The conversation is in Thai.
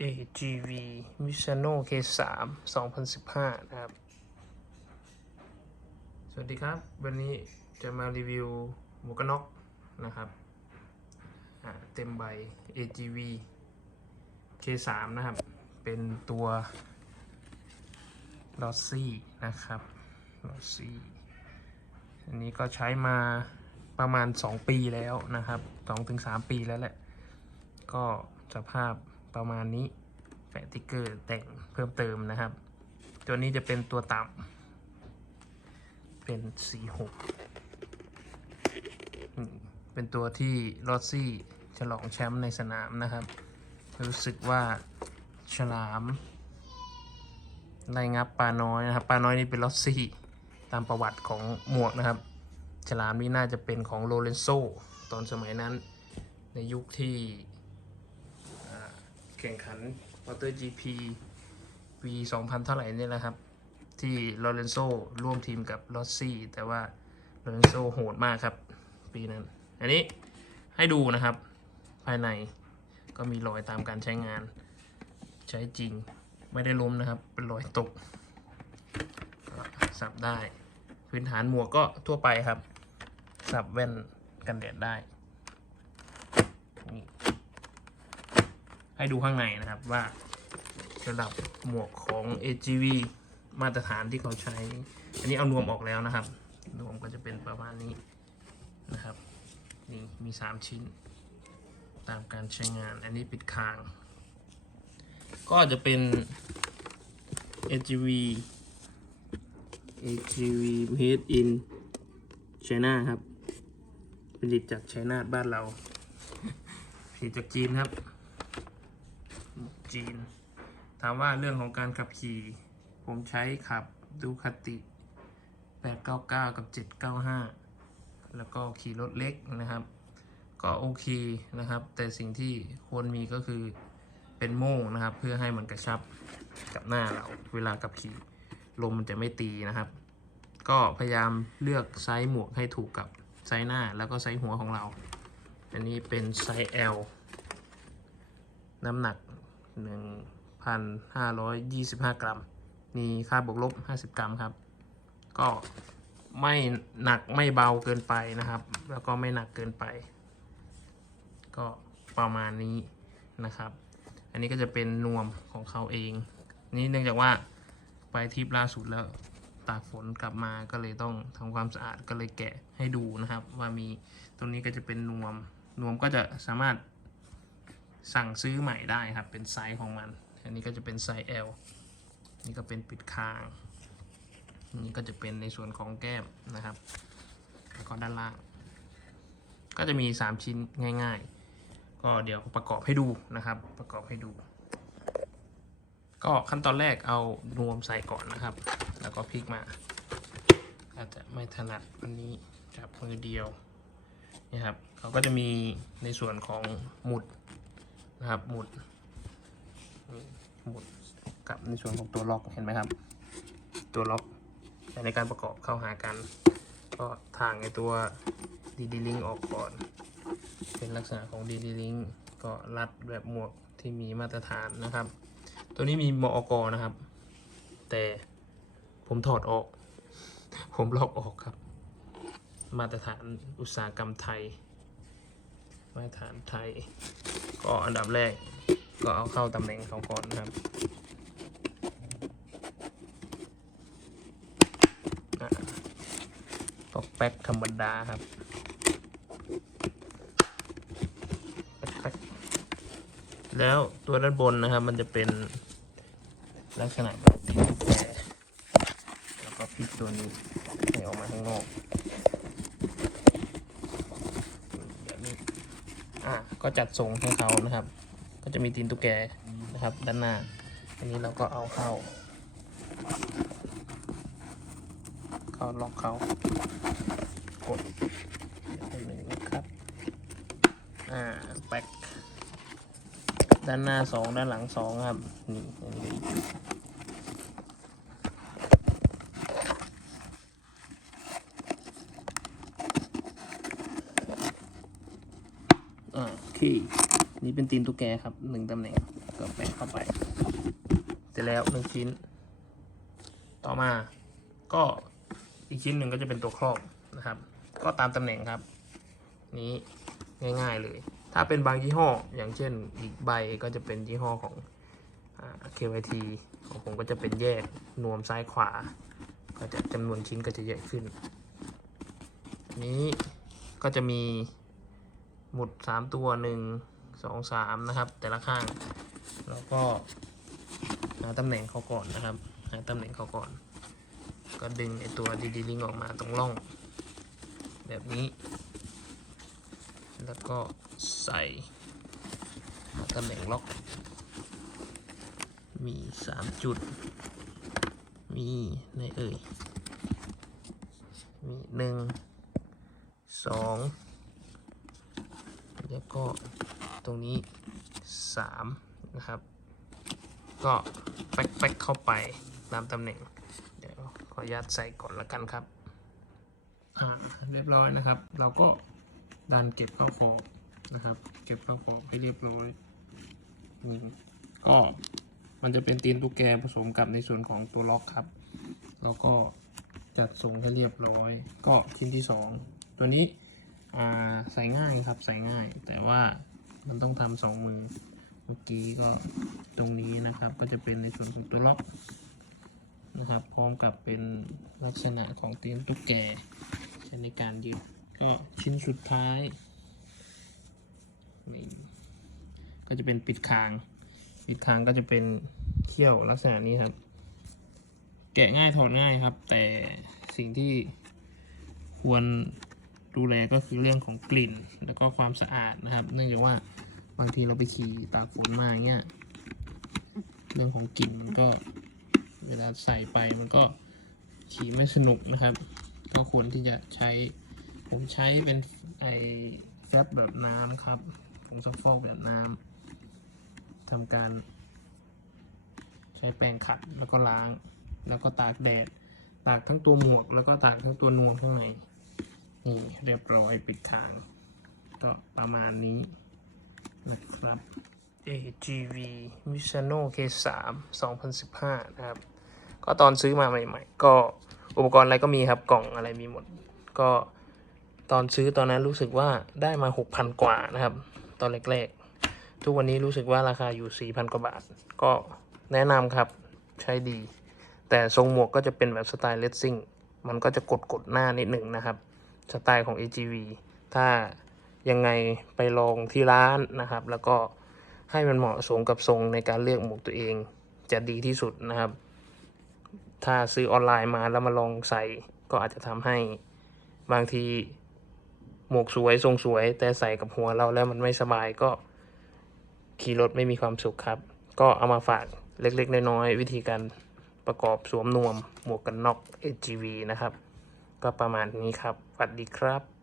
AGV Misano K3 2015 นะครับ สวัสดีครับ วันนี้จะมารีวิวหมวกกันน็อกนะครับ เต็มใบ AGV K3 นะครับ เป็นตัวลอซี่นะครับลอซี่อันนี้ก็ใช้มาประมาณ 2 ปีแล้วนะครับ 2-3 ปีแล้วแหละ ก็สภาพ ประมาณนี้แปะติ๊กเกอร์แต่งเพิ่มเติมนะครับ ตัวนี้จะเป็นตัวต่ำเป็น46อืมเป็นตัวที่ลอซี่ฉลองแชมป์ในสนามนะครับ รู้สึกว่าฉลามไล่งับปลาน้อยนะครับปลาน้อยนี่เป็นลอซี่ตามประวัติของหมวกนะครับ ฉลามนี่น่าจะเป็นของโลเรนโซตอนสมัยนั้นในยุคที่ แข่งขันมอเตอร์ GP ปี2000เท่าไหร่นี่แหละครับ ที่ลอเรนโซร่วมทีมกับลอสซี่แต่ว่าลอเรนโซโหดมากครับ ปีนั้น อันนี้ให้ดูนะครับ ภายในก็มีรอยตามการใช้งาน ใช้จริงไม่ได้ล้มนะครับ เป็นรอยตกสับได้ พื้นฐานหมวกก็ทั่วไปครับ สับแว่นกันแดดได้นี่ ให้ดูข้างในนะครับว่าระดับหมวกของ AGV มาตรฐานที่เขาใช้ อันนี้เอานวมออกแล้วนะครับ นวมก็จะเป็นประมาณนี้นะครับ นี่มี 3 ชิ้น ตามการใช้งาน อันนี้ปิดคาง ก็จะเป็น AGV AGV made in China ครับผลิตจากไชน่าบ้านเราผลิตจากจีนครับ จีน ถามว่าเรื่องของการขับขี่ ผมใช้ขับดูคติ 899 กับ 795 แล้วก็ขี่รถเล็กนะครับ ก็โอเคนะครับ แต่สิ่งที่ควรมีก็คือเป็นโม่งนะครับ เพื่อให้มันกระชับกับหน้าเราเวลาขับขี่ลมมันจะไม่ตีนะครับ ก็พยายามเลือกไซส์หมวกให้ถูกกับไซส์หน้าแล้วก็ไซส์หัวของเรา อันนี้เป็นไซส์ L น้ำหนัก 1,525 กรัม มีค่าบวกลบ 50 กรัมครับ ก็ไม่หนักไม่เบาเกินไปนะครับ แล้วก็ไม่หนักเกินไป ก็ประมาณนี้นะครับ อันนี้ก็จะเป็นนวมของเขาเอง นี่เนื่องจากว่าไปทริปล่าสุดแล้วตากฝนกลับมาก็เลยต้องทำความสะอาดก็เลยแกะให้ดูนะครับ ว่ามีตรงนี้ก็จะเป็นนวมนวมก็จะสามารถ สั่งซื้อใหม่ได้ครับ เป็นไซส์ของมัน อันนี้ก็จะเป็นไซส์ L นี่ก็เป็นปิดคาง นี่ก็จะเป็นในส่วนของแก้มนะครับ แล้วก็ด้านล่าง ก็จะมี 3 ชิ้นง่าย ๆ ก็เดี๋ยวประกอบให้ดูนะครับ ประกอบให้ดู ก็ขั้นตอนแรกเอานวมใส่ก่อนนะครับ แล้วก็พลิกมา อาจจะไม่ถนัดวันนี้จับมือเดียวนี่ครับเขาก็จะมีในส่วนของหมุด นะครับ หมุดหมุดกับในส่วนของตัวล็อกเห็นไหมครับ ตัวล็อกใช้ในการประกอบเข้าหากัน ก็ทางไอตัวดีดีลิงออกก่อน เป็นลักษณะของดีดีลิงก็รัดแบบหมวกที่มีมาตรฐานนะครับ ตัวนี้มีมอกนะครับ แต่ผมถอดออก ผมลอกออกครับ มาตรฐานอุตสาหกรรมไทย มาตรฐานไทย ก็อันดับแรกก็เอาเข้าตำแหน่งเขาก่อนนะครับอะก็แป๊กธรรมดาครับแล้วตัวด้านบนนะครับ มันจะเป็นลักษณะแบบที่แแล้วก็พลิกตัวนี้ให้ออกมาข้างนอกแบบนี้ อะ ก็จัดทรงให้เขานะครับ ก็จะมีตีนตุ๊กแกนะครับด้านหน้า อันนี้เราก็เอาเข้า เข้าล็อกเขากดให้หนึ่งนะครับอ่าแป๊กด้านหน้าสองด้านหลังสองครับนี่อันนี้อ่าโอเค นี่เป็นตีนตุ๊กแกครับหนึ่งตำแหน่งก็แปะเข้าไป เสร็จแล้วหนึ่งชิ้น ต่อมาก็อีกชิ้นหนึ่งก็จะเป็นตัวครอบนะครับ ก็ตามตำแหน่งครับ นี้ง่ายๆเลย ถ้าเป็นบางยี่ห้อ อย่างเช่นอีกใบก็จะเป็นยี่ห้อของอ KYT ของผมก็จะเป็นแยกนวมซ้ายขวา ก็จะจำนวนชิ้นก็จะเยอะขึ้นนนี้ก็จะมีหมุด 3 ตัว 1 2 3นะครับ แต่ละข้าง แล้วก็หาตำแหน่งเขาก่อนนะครับ หาตำแหน่งเขาก่อน ก็ดึงไอตัวดีดีลิงออกมาตรงร่อง แบบนี้ แล้วก็ใส่หาตำแหน่งล็อก มี3จุด มีในเอ่ย มีหนึ่งสองแล้วก็ ตรงนี้สามนะครับ ก็แป๊กแป๊กเข้าไปตามตำแหน่ง เดี๋ยวขออนุญาตใส่ก่อนละกันครับอ่าเรียบร้อยนะครับ เราก็ดันเก็บเข้าฟอกนะครับ เก็บเข้าฟอกให้เรียบร้อยนี่ก็มันจะเป็นตีนตุ๊กแกผสมกับในส่วนของตัวล็อกครับ แล้วก็จัดทรงให้เรียบร้อย ก็ชิ้นที่สองตัวนี้อ่าใส่ง่ายครับใส่ง่ายแต่ว่า มันต้องทำสองมือ เมื่อกี้ก็ตรงนี้นะครับ ก็จะเป็นในส่วนของตัวล็อกนะครับ พร้อมกับเป็นลักษณะของตีนตุ๊กแกใช้ในการยึดก็ชิ้นสุดท้ายนี่ก็จะเป็นปิดคาง ปิดคางก็จะเป็นเขี้ยวลักษณะนี้ครับ แกะง่ายถอดง่ายครับ แต่สิ่งที่ควร ดูแลก็คือเรื่องของกลิ่นแล้วก็ความสะอาดนะครับ เนื่องจากว่าบางทีเราไปขี่ตากฝนมาเงี้ยเรื่องของกลิ่นมันก็เวลาใส่ไปมันก็ขี่ไม่สนุกนะครับ ก็ควรที่จะใช้ ผมใช้เป็นไอแฟบแบบน้ำครับผงซักฟอกแบบน้ำทำการ ใช้แปรงขัดแล้วก็ล้าง แล้วก็ตากแดด ตากทั้งตัวหมวก แล้วก็ตากทั้งตัวนวมข้างใน นี่เรียบร้อยปิดทาง ก็ประมาณนี้นะครับ AGV Misano K3 2015 นะครับ ก็ตอนซื้อมาใหม่ ๆ ก็อุปกรณ์อะไรก็มีครับกล่องอะไรมีหมด ก็ตอนซื้อตอนนั้นรู้สึกว่าได้มา 6,000 กว่านะครับ ตอนแรกๆ ทุกวันนี้รู้สึกว่าราคาอยู่ 4,000 กว่าบาท ก็แนะนำครับใช้ดี แต่ทรงหมวกก็จะเป็นแบบสไตล์เลสซิ่งมันก็จะกดกดๆหน้านิดหนึ่งนะครับ สไตล์ของ AGV ถ้ายังไงไปลองที่ร้านนะครับ แล้วก็ให้มันเหมาะสมกับทรงในการเลือกหมวกตัวเองจะดีที่สุดนะครับ ถ้าซื้อออนไลน์มาแล้วมาลองใส่ก็อาจจะทำให้บางทีหมวกสวยทรงสวย แต่ใส่กับหัวเราแล้วมันไม่สบายก็ขี่รถไม่มีความสุขครับ ก็เอามาฝากเล็กๆ น้อยๆ วิธีการประกอบสวมนวมหมวกกันน็อก AGV นะครับ ก็ประมาณนี้ครับสวัสดีครับ